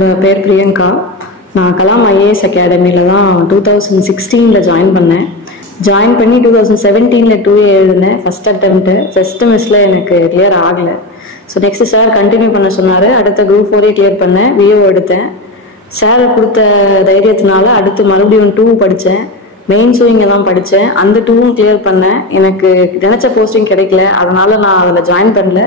என்னோட பேர் பிரியங்கா. நான் கலாம் ஐஏஎஸ் அகாடமியில் தான் 2016 ஜாயின் பண்ணேன். ஜாயின் பண்ணி 2017 2A எழுதினேன். ஃபஸ்ட் அட்டெம்ப்ட்டு ஃபஸ்ட்டு மிஸ்ஸில் எனக்கு கிளியர் ஆகலை. ஸோ நெக்ஸ்ட் சார் கண்டினியூ பண்ண சொன்னார். அடுத்த குரூப் 4 கிளியர் பண்ணேன். விஓ எடுத்தேன். சார் கொடுத்த தைரியத்தினால அடுத்து மறுபடியும் 2 படித்தேன். மெயின்ஸும் இங்கே தான் படித்தேன். அந்த 2வும் கிளியர் பண்ணேன். எனக்கு நினச்ச போஸ்டிங் கிடைக்கல, அதனால நான் அதில் ஜாயின் பண்ணல.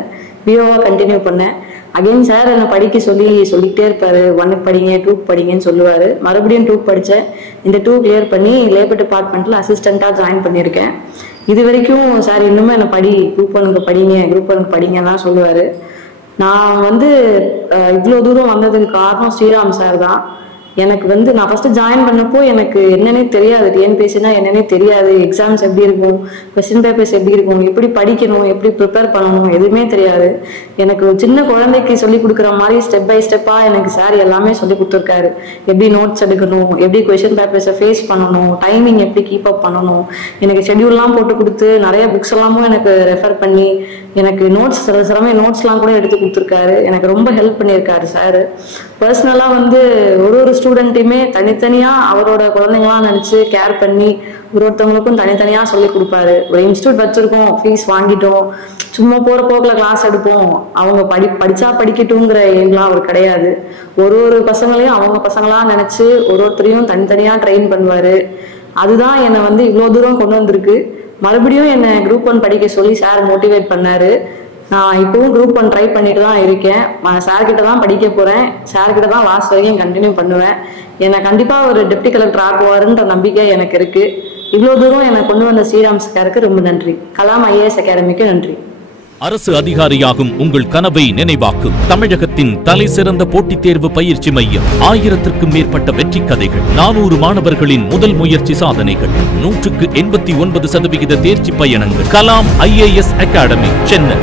விஓவாக கண்டினியூ பண்ணேன். அகெயின் சார் என்னை படிக்க சொல்லிக்கிட்டே இருப்பார். 1க்கு படிங்க, 2க்கு படிங்கன்னு சொல்லுவார். மறுபடியும் 2 படித்தேன். இந்த 2 கிளியர் பண்ணி லேபர் டிபார்ட்மெண்ட்டில் அசிஸ்டண்ட்டாக ஜாயின் பண்ணியிருக்கேன். இது வரைக்கும் சார் இன்னுமே என்னை குரூப் 1க்கு படிங்க, குரூப் 1க்கு படிங்க தான் சொல்லுவார். நான் இவ்வளோ தூரம் வந்ததுக்கு காரணம் ஸ்ரீராம் சார் தான். எனக்கு நான் ஃபஸ்ட்டு ஜாயின் பண்ணப்போ எனக்கு என்னன்னே தெரியாது. டிஎன்பிஎஸ்சினா என்னன்னே தெரியாது. எக்ஸாம்ஸ் எப்படி இருக்கும், கொஸ்டின் பேப்பர்ஸ் எப்படி இருக்கும், எப்படி படிக்கணும், எப்படி ப்ரிப்பேர் பண்ணணும், எதுவுமே தெரியாது. எனக்கு ஒரு சின்ன குழந்தைக்கு சொல்லிக் கொடுக்குற மாதிரி ஸ்டெப் பை ஸ்டெப்பாக எனக்கு சார் எல்லாமே சொல்லி கொடுத்துருக்காரு. எப்படி நோட்ஸ் எடுக்கணும், எப்படி கொஸ்டின் பேப்பர்ஸை ஃபேஸ் பண்ணணும், டைமிங் எப்படி கீப் அப் பண்ணணும். எனக்கு ஷெட்யூல்லாம் போட்டு கொடுத்து நிறைய புக்ஸ் எல்லாமும் எனக்கு ரெஃபர் பண்ணி எனக்கு சில நோட்ஸ்லாம் கூட எடுத்து கொடுத்துருக்காரு. எனக்கு ரொம்ப ஹெல்ப் பண்ணியிருக்காரு சார். பர்சனலாக ஒரு ஸ்டூடெண்ட்டையுமே தனித்தனியாக அவரோட குழந்தைங்களாம் நினச்சி கேர் பண்ணி ஒருத்தவங்களுக்கும் தனித்தனியாக சொல்லி கொடுப்பாரு. ஒரு இன்ஸ்டியூட் வச்சுருக்கோம், ஃபீஸ் வாங்கிட்டோம், சும்மா போகிற போக்கில் கிளாஸ் எடுப்போம், அவங்க படித்தா படிக்கட்டுங்கிற எய்ம்லாம் அவர் கிடையாது. ஒரு பசங்களையும் அவங்க பசங்களாக நினச்சி ஒருத்தரையும் தனித்தனியாக ட்ரெயின் பண்ணுவார். அதுதான் என்னை இவ்வளோ தூரம் கொண்டு வந்திருக்கு. மறுபடியும் என்னை குரூப் 1 படிக்க சொல்லி சார் மோட்டிவேட் பண்ணார். நான் இப்போவும் குரூப் 1 ட்ரை பண்ணிட்டு தான் இருக்கேன். சார்கிட்ட தான் படிக்க போகிறேன். சார்கிட்ட தான் லாஸ்ட் வரைக்கும் கண்டினியூ பண்ணுவேன். என்னை கண்டிப்பாக ஒரு டெப்டி கலெக்டர் ஆக்குவாருன்ற நம்பிக்கை எனக்கு இருக்குது. இவ்வளோ தூரம் என்னை கொண்டு வந்த ஸ்ரீராம் சாருக்கு ரொம்ப நன்றி. கலாம் ஐஏஎஸ் அகாடமிக்கு நன்றி. அரசு அதிகாரியாகும் உங்கள் கனவை நினைவாக்கும் தமிழகத்தின் தலை சிறந்த போட்டித் தேர்வு பயிற்சி மையம். 1000க்கும் மேற்பட்ட வெற்றி கதைகள், 400 மாணவர்களின் முதல் முயற்சி சாதனைகள், 100க்கு 89% தேர்ச்சி பயணங்கள். Kalam IAS academy, Chennai.